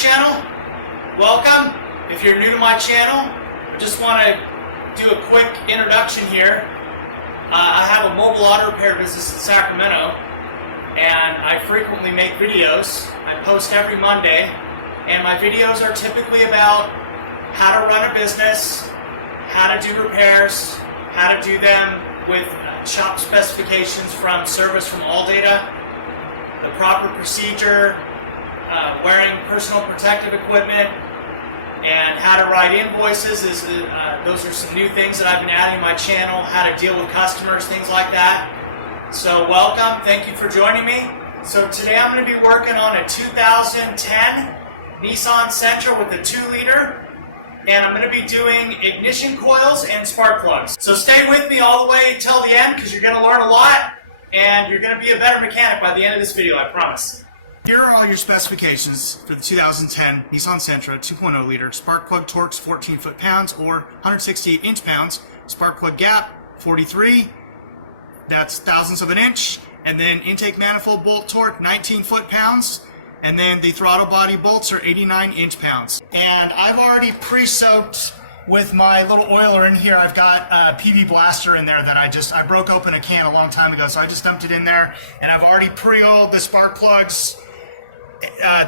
channel, welcome. If you're new to my channel, I just want to do a quick introduction here. I have a mobile auto repair business in Sacramento, and I frequently make videos. I post every Monday, and my videos are typically about how to run a business, how to do repairs, how to do them with shop specifications from service from ALLDATA, the proper procedure, wearing personal protective equipment, and how to write invoices. Those are some new things that I've been adding to my channel, how to deal with customers, things like that. So welcome, thank you for joining me. So today I'm going to be working on a 2010 Nissan Sentra with a 2-liter, and I'm going to be doing ignition coils and spark plugs. So stay with me all the way till the end because you're going to learn a lot, and you're going to be a better mechanic by the end of this video, I promise. Here are all your specifications for the 2010 Nissan Sentra 2.0-liter. Spark plug torques 14 foot-pounds or 168 inch-pounds. Spark plug gap 43, that's thousandths of an inch. And then intake manifold bolt torque 19 foot-pounds. And then the throttle body bolts are 89 inch-pounds. And I've already pre-soaked with my little oiler in here. I've got a PV blaster in there that I broke open a can a long time ago, so I just dumped it in there. And I've already pre-oiled the spark plugs.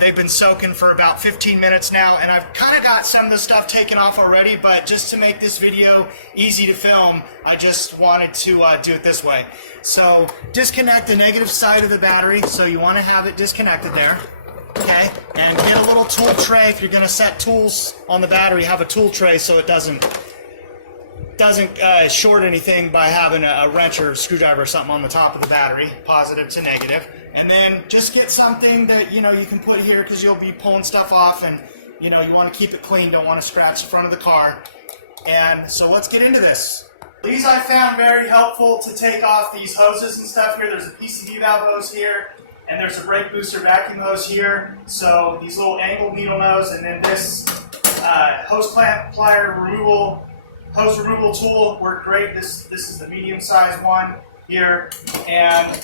They've been soaking for about 15 minutes now, and I've kind of got some of the stuff taken off already, but just to make this video easy to film, I just wanted to do it this way. So disconnect the negative side of the battery, so you want to have it disconnected there. Okay, and get a little tool tray. If you're going to set tools on the battery, have a tool tray so it doesn't short anything by having a wrench or a screwdriver or something on the top of the battery, positive to negative. And then just get something that you can put here because you'll be pulling stuff off, and you want to keep it clean, don't want to scratch the front of the car. And so let's get into this. These I found very helpful to take off these hoses and stuff here. There's a PCV valve hose here, and there's a brake booster vacuum hose here. So these little angled needle nose, and then this hose clamp plier removal, hose removal tool worked great. This is the medium sized one here, and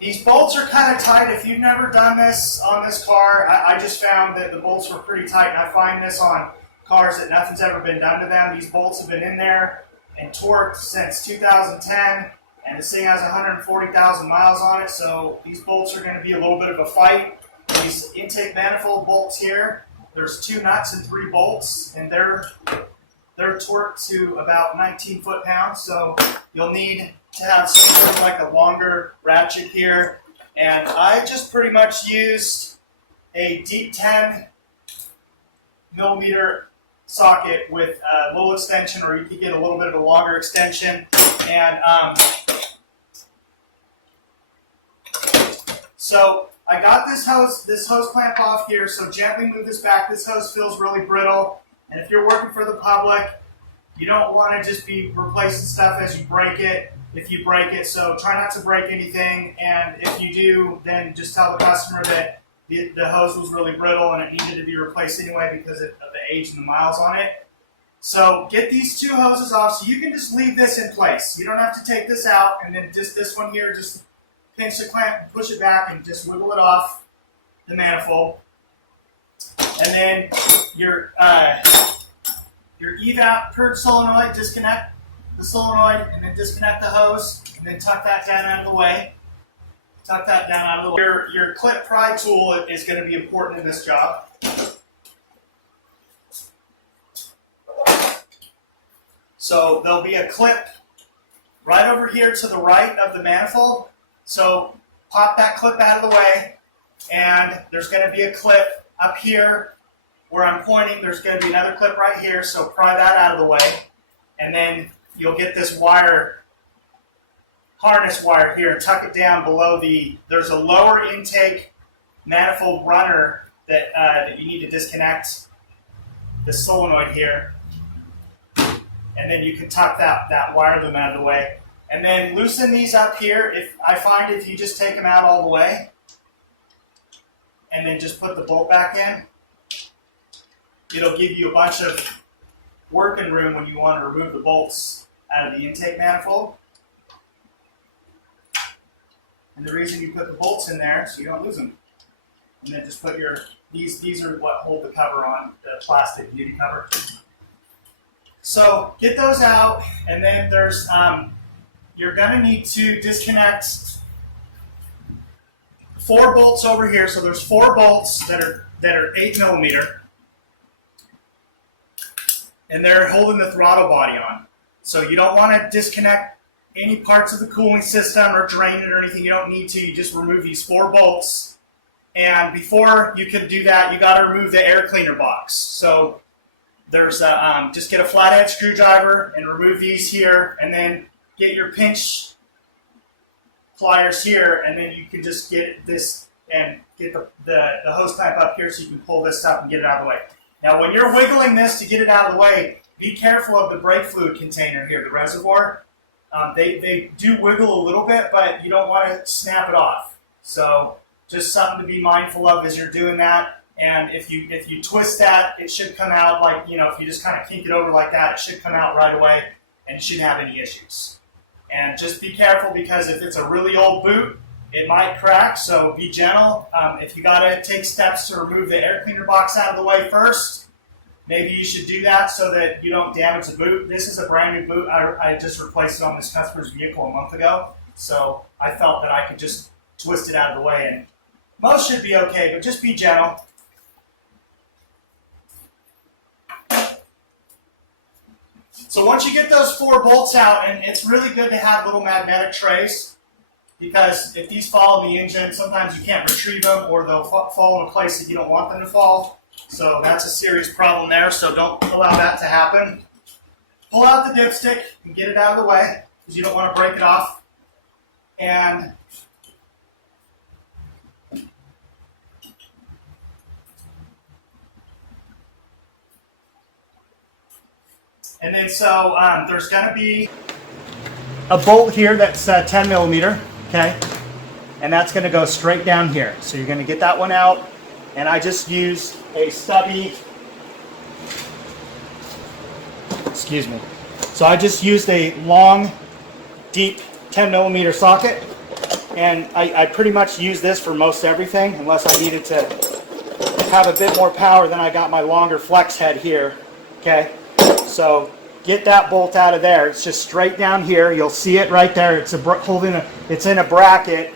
these bolts are kind of tight. If you've never done this on this car, I just found that the bolts were pretty tight, and I find this on cars that nothing's ever been done to them. These bolts have been in there and torqued since 2010, and this thing has 140,000 miles on it, so these bolts are going to be a little bit of a fight. These intake manifold bolts here, there's 2 nuts and 3 bolts, and they're torqued to about 19 foot-pounds, so you'll need to have something like a longer ratchet here. And I just pretty much used a deep 10 millimeter socket with a little extension, or you could get a little bit of a longer extension. And so I got this hose clamp off here, so gently move this back. This hose feels really brittle, and if you're working for the public, you don't want to just be replacing stuff as you break it. If you break it, so try not to break anything, and if you do, then just tell the customer that the hose was really brittle and it needed to be replaced anyway because of the age and the miles on it. So get these 2 hoses off, so you can just leave this in place. You don't have to take this out, and then just this one here, just pinch the clamp and push it back and just wiggle it off the manifold. And then your evap purge solenoid, disconnect the solenoid, and then disconnect the hose, and then tuck that down out of the way. Tuck that down out of the way. Your clip pry tool is going to be important in this job. So there'll be a clip right over here to the right of the manifold. So pop that clip out of the way, and there's going to be a clip up here where I'm pointing. There's going to be another clip right here, so pry that out of the way, and then you'll get this wire, harness wire here, and tuck it down below there's a lower intake manifold runner that you need to disconnect the solenoid here. And then you can tuck that wire loom out of the way. And then loosen these up here. I find if you just take them out all the way, and then just put the bolt back in, it'll give you a bunch of working room when you want to remove the bolts out of the intake manifold. And the reason you put the bolts in there so you don't lose them. And then just put your These are what hold the cover on, the plastic beauty cover. So get those out, and then there's you're going to need to disconnect 4 bolts over here. So there's 4 bolts that are 8mm, and they're holding the throttle body on. So you don't want to disconnect any parts of the cooling system or drain it or anything. You don't need to. You just remove these 4 bolts. And before you can do that, you got to remove the air cleaner box. So there's just get a flathead screwdriver and remove these here, and then get your pinch pliers here, and then you can just get this and get the hose clamp up here so you can pull this up and get it out of the way. Now when you're wiggling this to get it out of the way, be careful of the brake fluid container here, the reservoir. They do wiggle a little bit, but you don't want to snap it off. So just something to be mindful of as you're doing that. And if you twist that, it should come out like, you know, if you just kind of kink it over like that, it should come out right away and you shouldn't have any issues. And just be careful, because if it's a really old boot, it might crack, so be gentle. If you got to take steps to remove the air cleaner box out of the way first, maybe you should do that so that you don't damage the boot. This is a brand new boot. I just replaced it on this customer's vehicle a month ago, so I felt that I could just twist it out of the way, and most should be okay, but just be gentle. So once you get those 4 bolts out, and it's really good to have little magnetic trays, because if these fall in the engine, sometimes you can't retrieve them, or they'll fall in a place that you don't want them to fall. So that's a serious problem there, so don't allow that to happen. Pull out the dipstick and get it out of the way, because you don't want to break it off. And then so there's going to be a bolt here that's 10mm, okay? And that's going to go straight down here. So you're going to get that one out, and I just used a stubby, excuse me. So I just used a long, deep 10mm socket, and I pretty much use this for most everything, unless I needed to have a bit more power. Then I got my longer flex head here, okay? So get that bolt out of there. It's just straight down here. You'll see it right there. It's it's in a bracket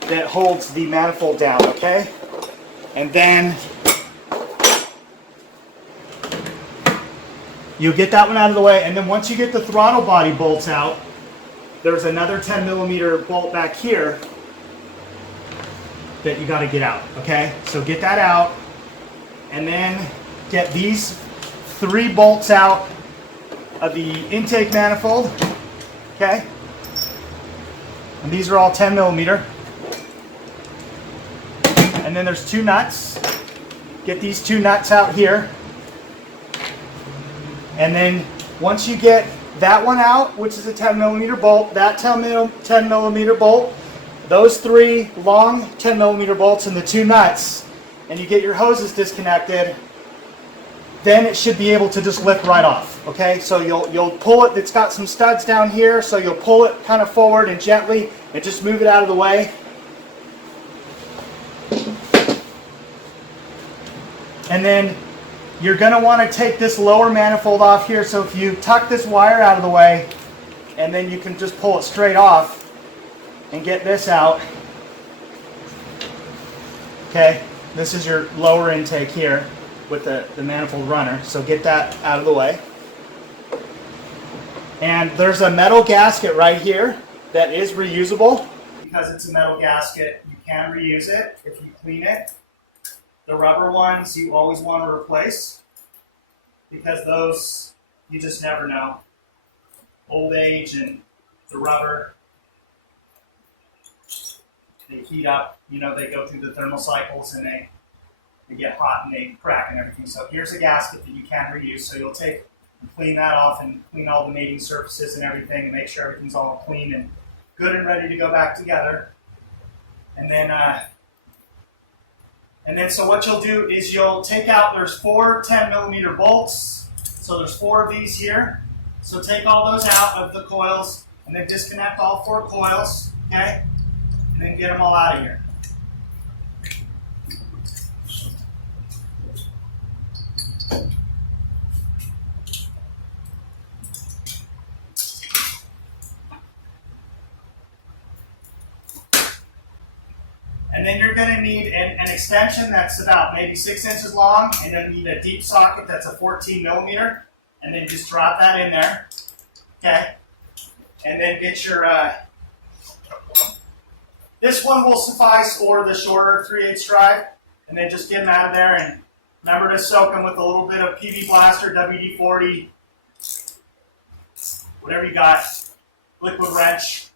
that holds the manifold down, okay? And then you get that one out of the way, and then once you get the throttle body bolts out, there's another 10mm bolt back here that you got to get out, okay? So get that out, and then get these 3 bolts out of the intake manifold, okay? And these are all 10mm. And then there's 2 nuts. Get these 2 nuts out here. And then once you get that one out, which is a 10mm bolt, that 10mm bolt, those 3 long 10mm bolts and the 2 nuts, and you get your hoses disconnected, then it should be able to just lift right off, okay? So you'll pull it. It's got some studs down here, so you'll pull it kind of forward and gently and just move it out of the way. And then you're going to want to take this lower manifold off here. So if you tuck this wire out of the way, and then you can just pull it straight off and get this out. Okay, this is your lower intake here with the manifold runner, so get that out of the way. And there's a metal gasket right here that is reusable. Because it's a metal gasket, you can reuse it if you clean it. The rubber ones you always want to replace, because those, you just never know. Old age and the rubber, they heat up, you know, they go through the thermal cycles and they get hot and they crack and everything. So here's a gasket that you can reuse. So you'll take and clean that off and clean all the mating surfaces and everything and make sure everything's all clean and good and ready to go back together. And then so what you'll do is you'll take out, there's 4 10mm bolts. So there's 4 of these here. So take all those out of the coils and then disconnect all 4 coils, okay? And then get them all out of here. need an extension that's about maybe 6 inches long, and then need a deep socket that's a 14 millimeter, and then just drop that in there, okay? And then get your, this one will suffice, or the shorter 3/8 drive, and then just get them out of there, and remember to soak them with a little bit of PV Blaster, WD-40, whatever you got, liquid wrench.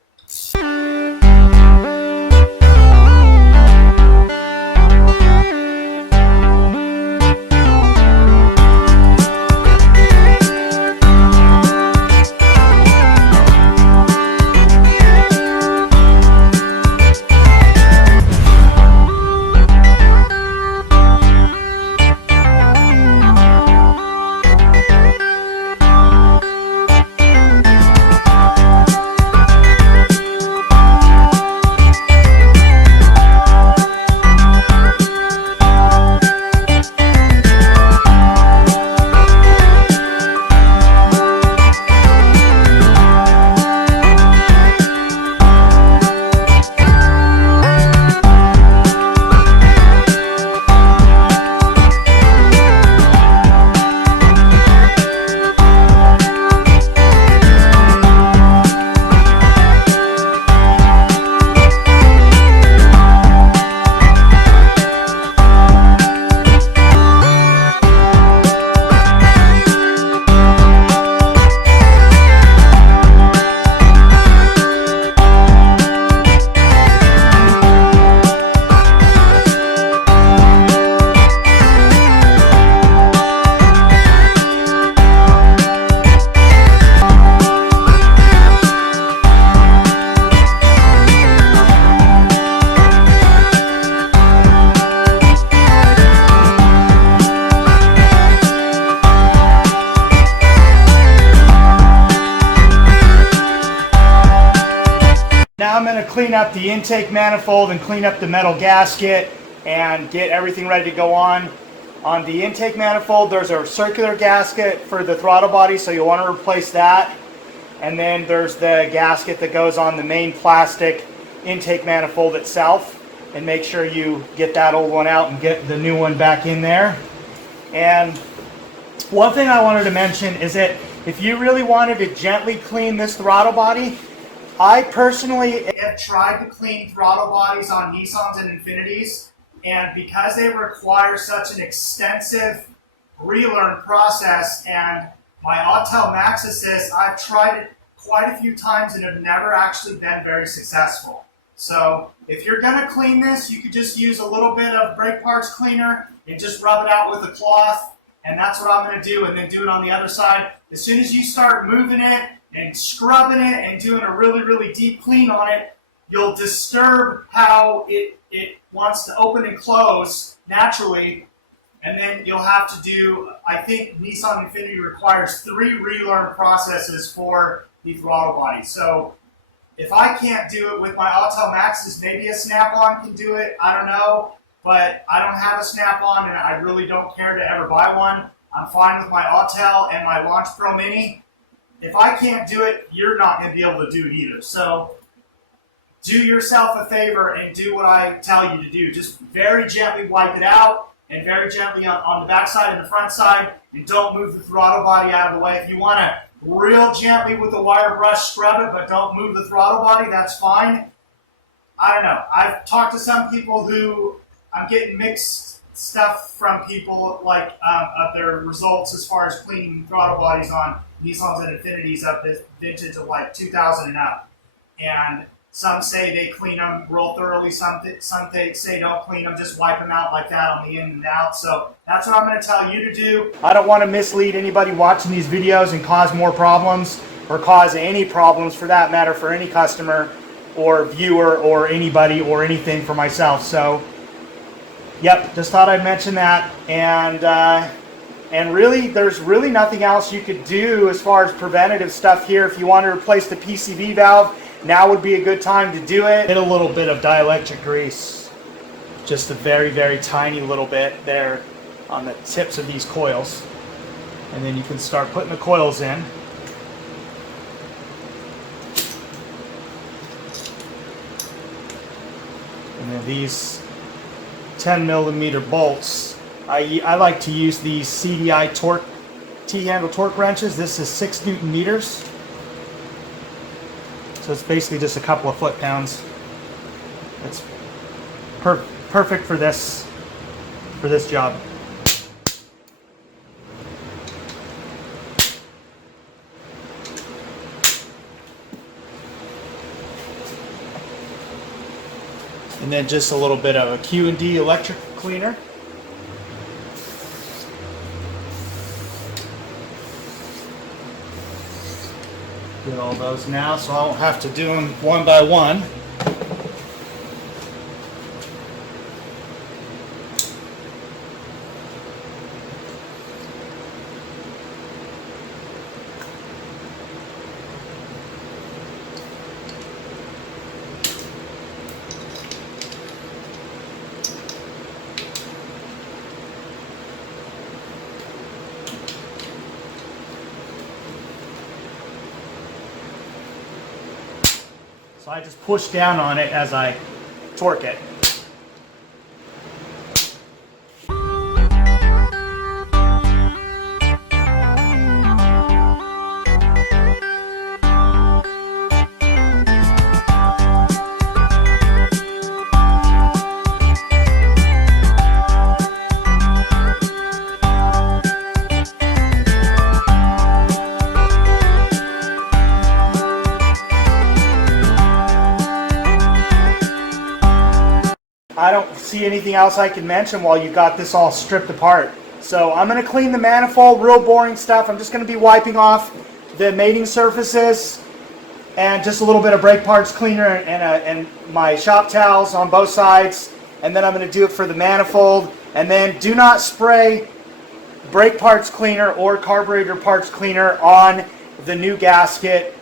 Now I'm going to clean up the intake manifold and clean up the metal gasket and get everything ready to go on. On the intake manifold, there's a circular gasket for the throttle body, so you'll want to replace that. And then there's the gasket that goes on the main plastic intake manifold itself. And make sure you get that old one out and get the new one back in there. And one thing I wanted to mention is that if you really wanted to gently clean this throttle body, I personally have tried to clean throttle bodies on Nissans and Infinitis, and because they require such an extensive relearn process, and my Autel Max Assist, I've tried it quite a few times and have never actually been very successful. So if you're going to clean this, you could just use a little bit of brake parts cleaner and just rub it out with a cloth, and that's what I'm going to do, and then do it on the other side. As soon as you start moving it and scrubbing it and doing a really, really deep clean on it, you'll disturb how it wants to open and close naturally, and then you'll have to do, I think Nissan Infiniti requires 3 relearn processes for the throttle body. So if I can't do it with my Autel Maxes, maybe a snap-on can do it, I don't know, but I don't have a snap-on and I really don't care to ever buy one. I'm fine with my Autel and my Launch Pro Mini. If I can't do it, you're not going to be able to do it either. So do yourself a favor and do what I tell you to do. Just very gently wipe it out, and very gently on the back side and the front side, and don't move the throttle body out of the way. If you want to real gently with the wire brush scrub it, but don't move the throttle body, that's fine. I don't know. I've talked to some people who, I'm getting mixed stuff from people, like of their results as far as cleaning throttle bodies on Nissans and Infinitis of the vintage of like 2000 and up. And some say they clean them real thoroughly, some say don't clean them, just wipe them out like that on the in and out. So that's what I'm going to tell you to do. I don't want to mislead anybody watching these videos and cause more problems, or cause any problems for that matter for any customer or viewer or anybody or anything for myself. So yep, just thought I'd mention that. And really, there's really nothing else you could do as far as preventative stuff here. If you want to replace the PCV valve, now would be a good time to do it. Get a little bit of dielectric grease, just a very, very tiny little bit there on the tips of these coils. And then you can start putting the coils in. And then these 10mm bolts. I like to use these CDI torque T-handle torque wrenches. This is 6 Newton meters. So it's basically just a couple of foot-pounds. It's perfect for this job. And then just a little bit of a Q&D electric cleaner. Get all those now, so I don't have to do them one by one. So I just push down on it as I torque it. I don't see anything else I can mention while you got this all stripped apart. So I'm going to clean the manifold, real boring stuff. I'm just going to be wiping off the mating surfaces and just a little bit of brake parts cleaner and my shop towels on both sides. And then I'm going to do it for the manifold. And then do not spray brake parts cleaner or carburetor parts cleaner on the new gasket.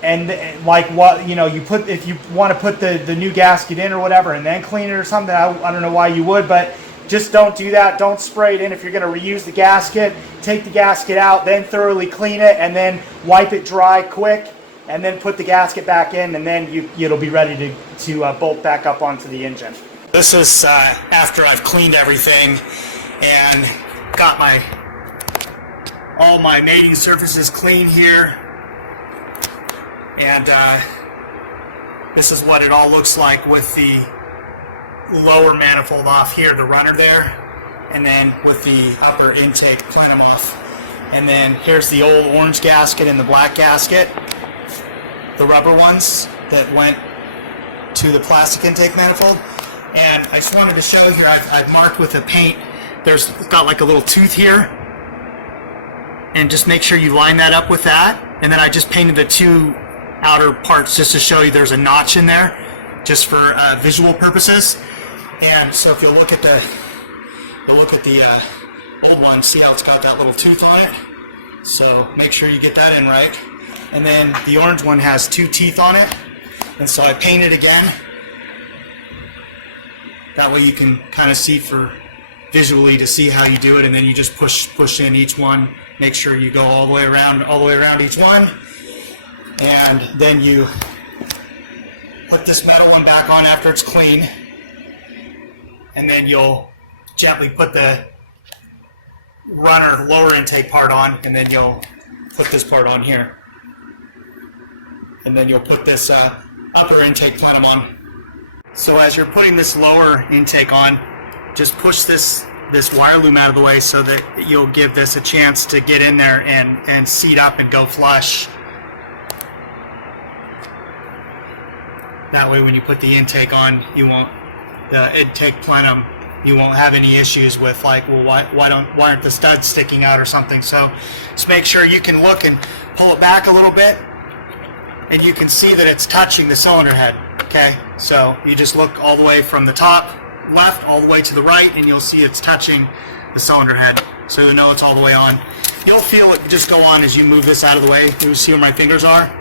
And like what, you know, you put, if you want to put the new gasket in or whatever and then clean it or something, I don't know why you would, but just don't do that. Don't spray it in. If you're going to reuse the gasket, take the gasket out, then thoroughly clean it, and then wipe it dry quick, and then put the gasket back in, and then it'll be ready to bolt back up onto the engine. This is after I've cleaned everything and got all my mating surfaces clean here. And this is what it all looks like with the lower manifold off here, the runner there, and then with the upper intake plenum off. And then here's the old orange gasket and the black gasket, the rubber ones that went to the plastic intake manifold. And I just wanted to show here, I've marked with a paint, it's got like a little tooth here, and just make sure you line that up with that. And then I just painted the two outer parts just to show you there's a notch in there, just for visual purposes. And so if you look at the old one, see how it's got that little tooth on it? So make sure you get that in right. And then the orange one has two teeth on it, and so I painted again. That way you can kind of see visually to see how you do it, and then you just push in each one. Make sure you go all the way around each one. And then you put this metal one back on after it's clean, and then you'll gently put the runner lower intake part on, and then you'll put this part on here, and then you'll put this upper intake plenum on. So as you're putting this lower intake on, just push this wire loom out of the way so that you'll give this a chance to get in there and seat up and go flush. That way when you put the intake on, the intake plenum, you won't have any issues with like, well, why aren't the studs sticking out or something. So just make sure you can look and pull it back a little bit, and you can see that it's touching the cylinder head. Okay, so you just look all the way from the top left all the way to the right, and you'll see it's touching the cylinder head. So you know it's all the way on. You'll feel it just go on as you move this out of the way. You see where my fingers are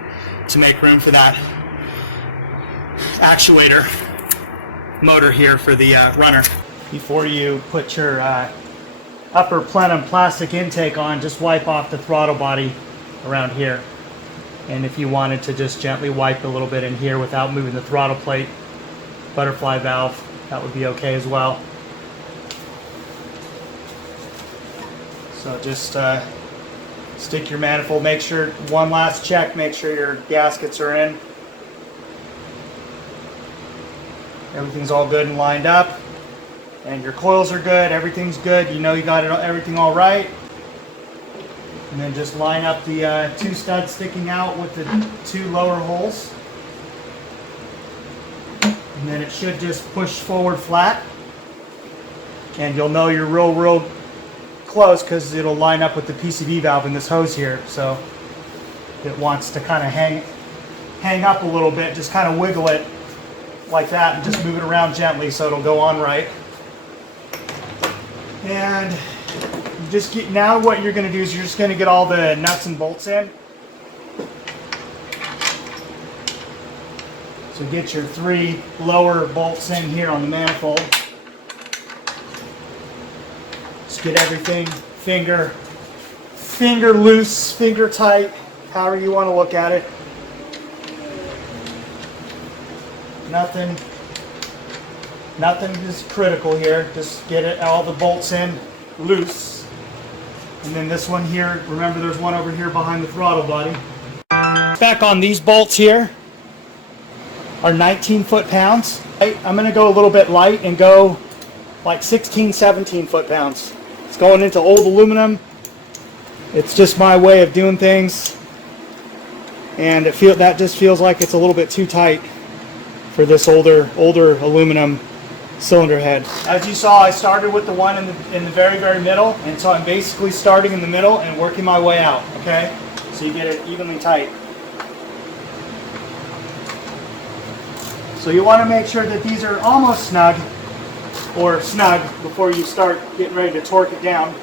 to make room for that actuator motor here for the runner. Before you put your upper plenum plastic intake on, just wipe off the throttle body around here. And if you wanted to just gently wipe a little bit in here without moving the throttle plate, butterfly valve, that would be okay as well. So just stick your manifold, make sure, one last check, make sure your gaskets are in. Everything's all good and lined up. And your coils are good, everything's good, you know you got everything all right. And then just line up the 2 studs sticking out with the 2 lower holes. And then it should just push forward flat. And you'll know you're real close because it'll line up with the PCV valve in this hose here. So it wants to kind of hang up a little bit, just kind of wiggle it like that and just move it around gently so it'll go on right. And just now what you're going to do is you're just going to get all the nuts and bolts in. So get your 3 lower bolts in here on the manifold. Just get everything finger loose, finger tight, however you want to look at it. Nothing is critical here. Just get it, all the bolts in loose. And then this one here, remember there's one over here behind the throttle body. Back on these bolts here are 19 foot-pounds. I'm going to go a little bit light and go like 16, 17 foot-pounds. It's going into old aluminum. It's just my way of doing things. And that just feels like it's a little bit too tight for this older aluminum cylinder head. As you saw, I started with the one in the very middle, and so I'm basically starting in the middle and working my way out, okay? So you get it evenly tight. So you want to make sure that these are almost snug, or snug, before you start getting ready to torque it down.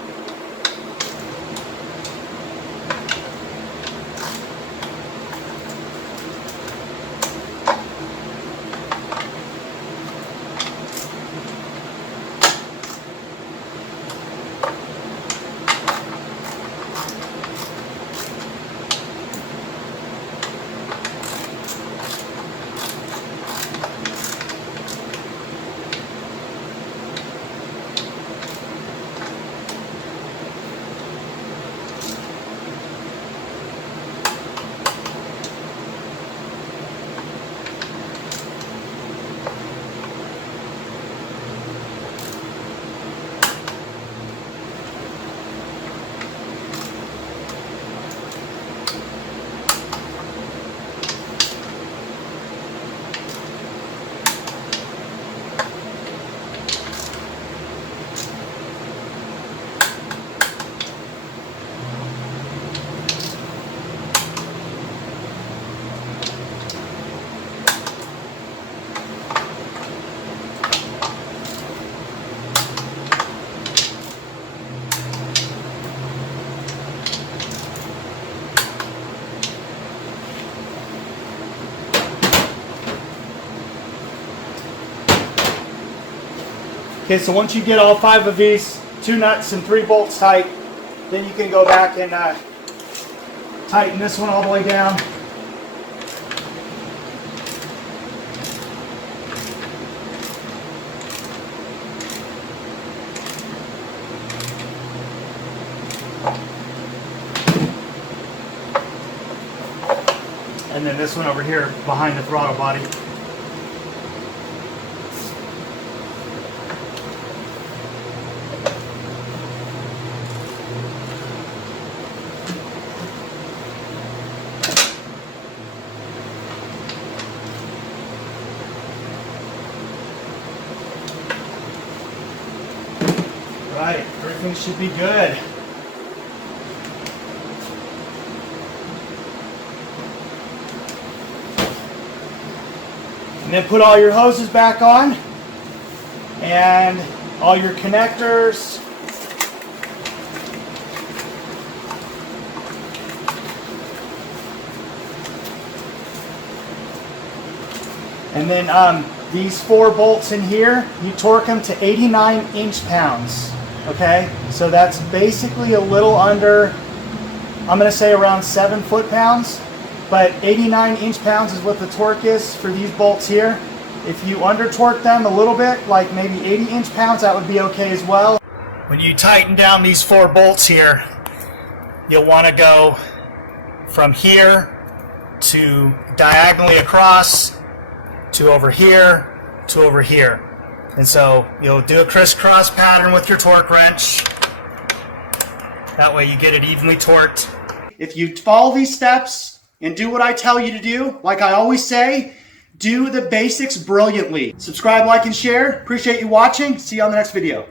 Okay, so once you get all 5 of these, 2 nuts and 3 bolts tight, then you can go back and tighten this one all the way down. And then this one over here behind the throttle body. Right, everything should be good. And then put all your hoses back on and all your connectors. And then these 4 bolts in here, you torque them to 89 inch-pounds. Okay, so that's basically a little under, I'm going to say around 7 foot-pounds, but 89 inch-pounds is what the torque is for these bolts here. If you under torque them a little bit, like maybe 80 inch-pounds, that would be okay as well. When you tighten down these 4 bolts here, you'll want to go from here to diagonally across to over here to over here. And so you'll do a crisscross pattern with your torque wrench. That way you get it evenly torqued. If you follow these steps and do what I tell you to do, like I always say, do the basics brilliantly. Subscribe, like, and share. Appreciate you watching. See you on the next video.